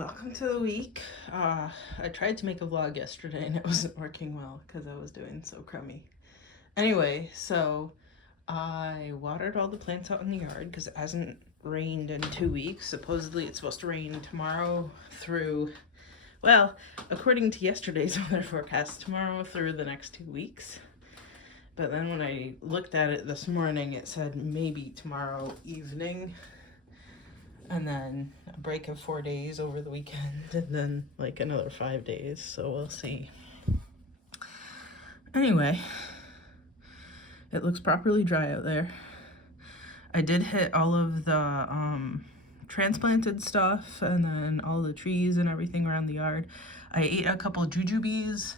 Welcome to the week. I tried to make a vlog yesterday and it wasn't working well because I was doing so crummy. Anyway, so I watered all the plants out in the yard because it hasn't rained in 2 weeks. Supposedly it's supposed to rain tomorrow through, well, according to yesterday's weather forecast, tomorrow through the next 2 weeks. But then when I looked at it this morning, it said maybe tomorrow evening. And then a break of 4 days over the weekend, and then like another 5 days, so we'll see. Anyway, it looks properly dry out there. I did hit all of the transplanted stuff and then all the trees and everything around the yard. I ate a couple jujubes.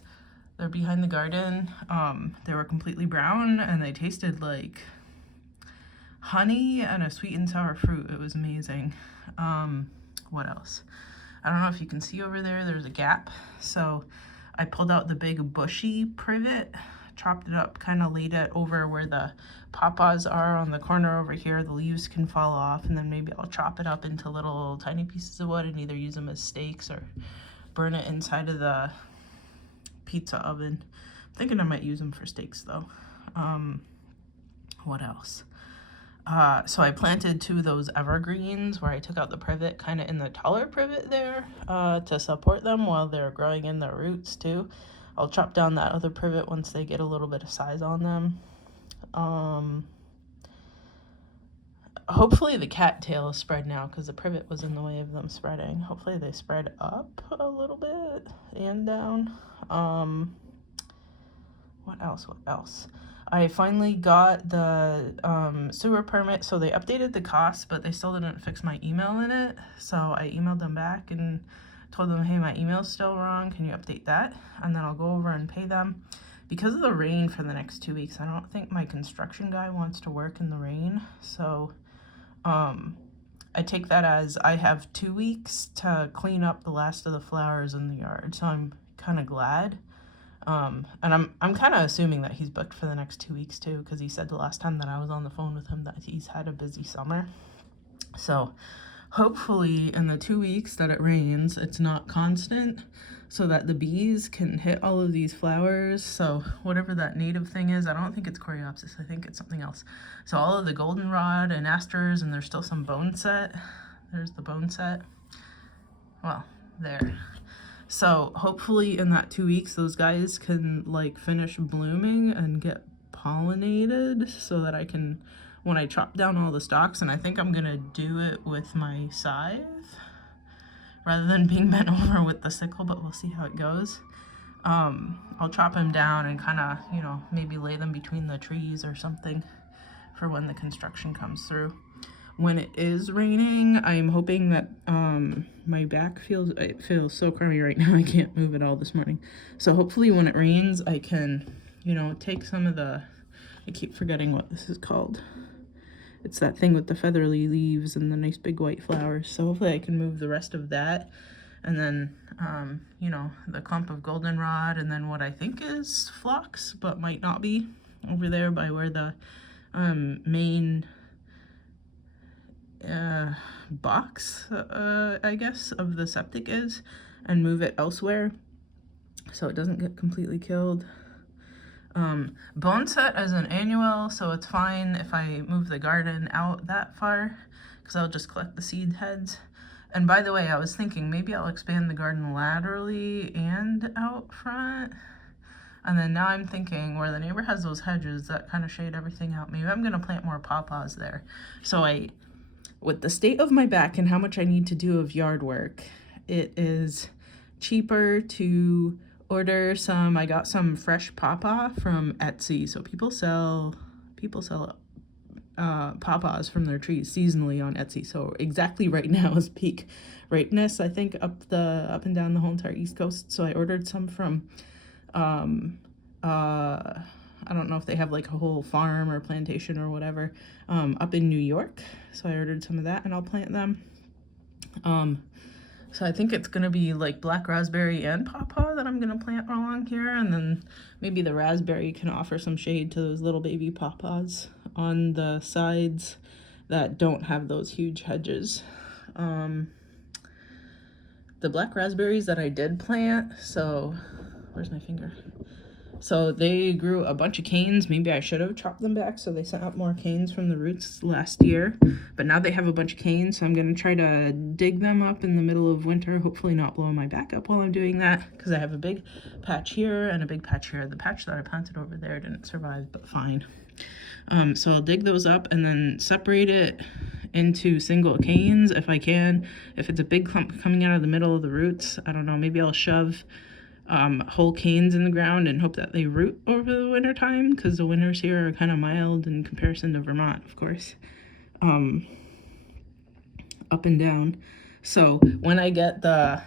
They're behind the garden. They were completely brown and they tasted like honey and a sweet and sour fruit. It was amazing. What else? I don't know if you can see over there, there's a gap. So I pulled out the big bushy privet, chopped it up, kind of laid it over where the pawpaws are on the corner over here. The leaves can fall off, and then maybe I'll chop it up into little tiny pieces of wood and either use them as stakes or burn it inside of the pizza oven. I'm thinking I might use them for steaks though. What else? So I planted 2 of those evergreens where I took out the privet kind of in the taller privet there to support them while they're growing in their roots too. I'll chop down that other privet once they get a little bit of size on them. Hopefully the cattail is spread now because the privet was in the way of them spreading. Hopefully they spread up a little bit and down. What else? I finally got the sewer permit, so they updated the cost, but they still didn't fix my email in it. So I emailed them back and told them, hey, my email's still wrong. Can you update that? And then I'll go over and pay them. Because of the rain for the next 2 weeks, I don't think my construction guy wants to work in the rain. So I take that as I have 2 weeks to clean up the last of the flowers in the yard. So I'm kind of glad. And I'm kind of assuming that he's booked for the next 2 weeks too, because he said the last time that I was on the phone with him that he's had a busy summer. So hopefully in the 2 weeks that it rains, it's not constant, so that the bees can hit all of these flowers. So whatever that native thing is, I don't think it's coreopsis, I think it's something else. So all of the goldenrod and asters, and there's still some bone set. There's the bone set. Well, there. So hopefully in that 2 weeks, those guys can like finish blooming and get pollinated so that I can, when I chop down all the stalks, and I think I'm gonna do it with my scythe rather than being bent over with the sickle, but we'll see how it goes. I'll chop them down and kind of, maybe lay them between the trees or something for when the construction comes through. When it is raining, I'm hoping that my back feels so crummy right now. I can't move at all this morning. So hopefully when it rains, I can, take some of the, I keep forgetting what this is called. It's that thing with the feathery leaves and the nice big white flowers. So hopefully I can move the rest of that. And then, the clump of goldenrod, and then what I think is phlox, but might not be, over there by where the main box, I guess, of the septic is, and move it elsewhere so it doesn't get completely killed. Bone set as an annual, so it's fine if I move the garden out that far because I'll just collect the seed heads. And by the way, I was thinking maybe I'll expand the garden laterally and out front. And then now I'm thinking where the neighbor has those hedges that kind of shade everything out, maybe I'm going to plant more pawpaws there. So with the state of my back and how much I need to do of yard work, it is cheaper to order some. I got some fresh pawpaw from Etsy. So people sell pawpaws from their trees seasonally on Etsy. So exactly right now is peak ripeness, I think, up and down the whole entire East Coast. So I ordered some from I don't know if they have like a whole farm or plantation or whatever up in New York. So I ordered some of that and I'll plant them. So I think it's going to be like black raspberry and pawpaw that I'm going to plant along here. And then maybe the raspberry can offer some shade to those little baby pawpaws on the sides that don't have those huge hedges. the black raspberries that I did plant, so where's my finger? So they grew a bunch of canes. Maybe I should have chopped them back so they sent up more canes from the roots last year. But now they have a bunch of canes, so I'm going to try to dig them up in the middle of winter. Hopefully not blowing my back up while I'm doing that, because I have a big patch here and a big patch here. The patch that I planted over there didn't survive, but fine. So I'll dig those up and then separate it into single canes if I can. If it's a big clump coming out of the middle of the roots, I don't know, maybe I'll shove whole canes in the ground and hope that they root over the winter time, because the winters here are kind of mild in comparison to Vermont, of course, up and down. So when I get the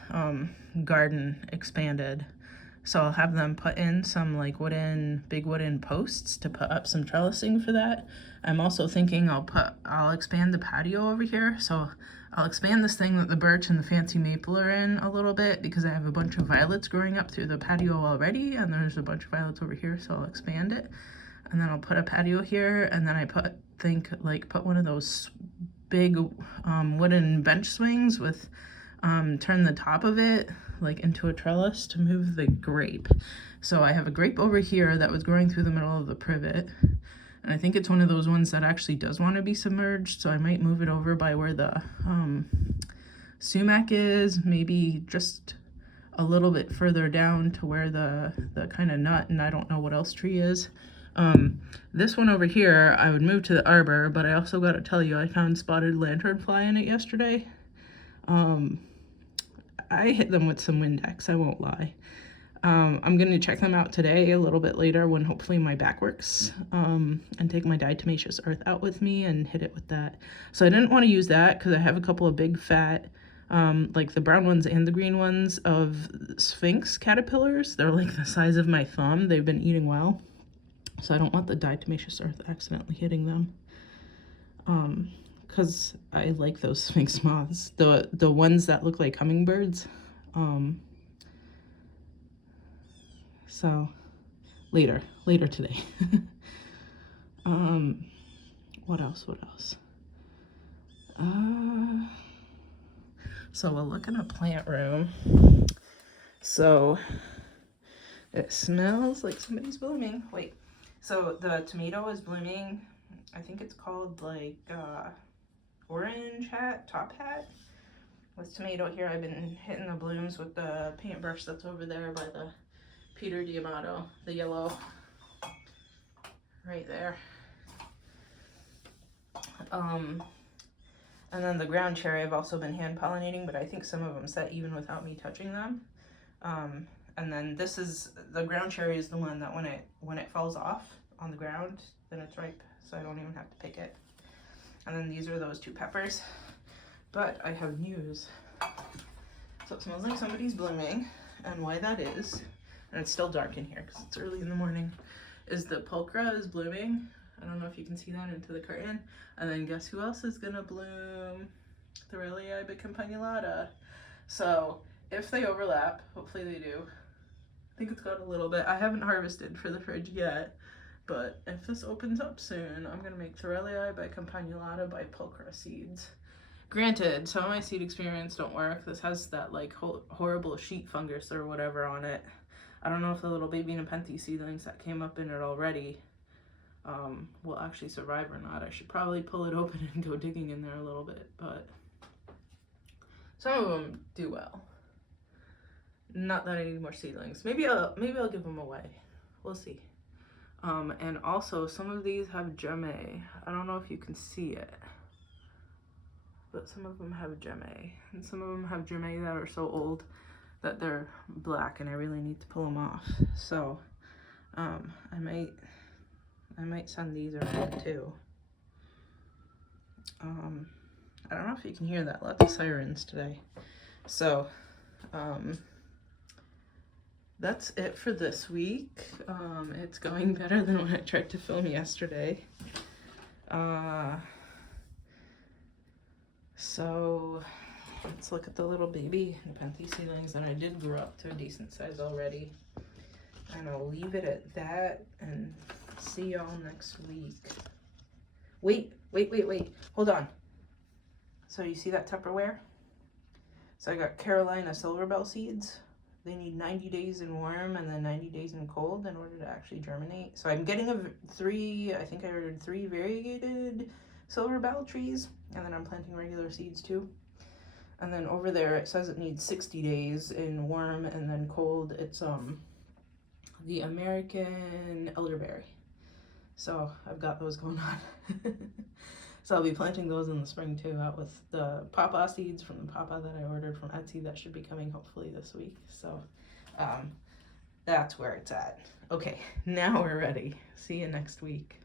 garden expanded, so I'll have them put in some like big wooden posts to put up some trellising for that. I'm also thinking I'll expand the patio over here. So I'll expand this thing that the birch and the fancy maple are in a little bit, because I have a bunch of violets growing up through the patio already, and there's a bunch of violets over here, so I'll expand it. And then I'll put a patio here, and then I put one of those big wooden bench swings with turn the top of it like into a trellis to move the grape. So I have a grape over here that was growing through the middle of the privet, and I think it's one of those ones that actually does want to be submerged, so I might move it over by where the sumac is, maybe just a little bit further down to where the kind of nut and I don't know what else tree is. This one over here I would move to the arbor, but I also got to tell you, I found spotted lanternfly in it yesterday. I hit them with some Windex, I won't lie. I'm going to check them out today a little bit later when hopefully my back works, and take my diatomaceous earth out with me and hit it with that. So I didn't want to use that because I have a couple of big fat, like the brown ones and the green ones of sphinx caterpillars. They're like the size of my thumb. They've been eating well. So I don't want the diatomaceous earth accidentally hitting them. Because I like those sphinx moths, the ones that look like hummingbirds. So later today. What else? So we'll look in a plant room. So it smells like somebody's blooming. Wait, so the tomato is blooming. I think it's called like orange hat, top hat. With tomato here, I've been hitting the blooms with the paintbrush that's over there by the Peter Diamato, the yellow, right there. And then the ground cherry I've also been hand pollinating, but I think some of them set even without me touching them. And then this is, the ground cherry is the one that when it falls off on the ground, then it's ripe, so I don't even have to pick it. And then these are those two peppers. But I have news. So it smells like somebody's blooming, and why that is, and it's still dark in here because it's early in the morning, is the pulchra is blooming. I don't know if you can see that into the curtain. And then guess who else is gonna bloom? Thorelii bicampanulata. So if they overlap, hopefully they do. I think it's got a little bit. I haven't harvested for the fridge yet, but if this opens up soon, I'm gonna make Thorelii bicampanulata by pulchra seeds. Granted, some of my seed experiments don't work. This has that like horrible sheet fungus or whatever on it. I don't know if the little baby Nepenthe seedlings that came up in it already will actually survive or not. I should probably pull it open and go digging in there a little bit, but some of them do well. Not that I need more seedlings. Maybe I'll give them away. We'll see. And also some of these have gemme. I don't know if you can see it, but some of them have gemme, and some of them have gemme that are so old that they're black, and I really need to pull them off. So I might send these around too. I don't know if you can hear that. Lots of sirens today. So that's it for this week. It's going better than when I tried to film yesterday. So let's look at the little baby Nepenthe seedlings that I did grow up to a decent size already. And I'll leave it at that and see y'all next week. Wait. Hold on. So you see that Tupperware? So I got Carolina silver bell seeds. They need 90 days in warm and then 90 days in cold in order to actually germinate. So I'm getting I think I ordered 3 variegated silver bell trees, and then I'm planting regular seeds too. And then over there it says it needs 60 days in warm and then cold. It's the American elderberry. So I've got those going on. So I'll be planting those in the spring too, out with the pawpaw seeds from the pawpaw that I ordered from Etsy. That should be coming hopefully this week. So that's where it's at. Okay, now we're ready. See you next week.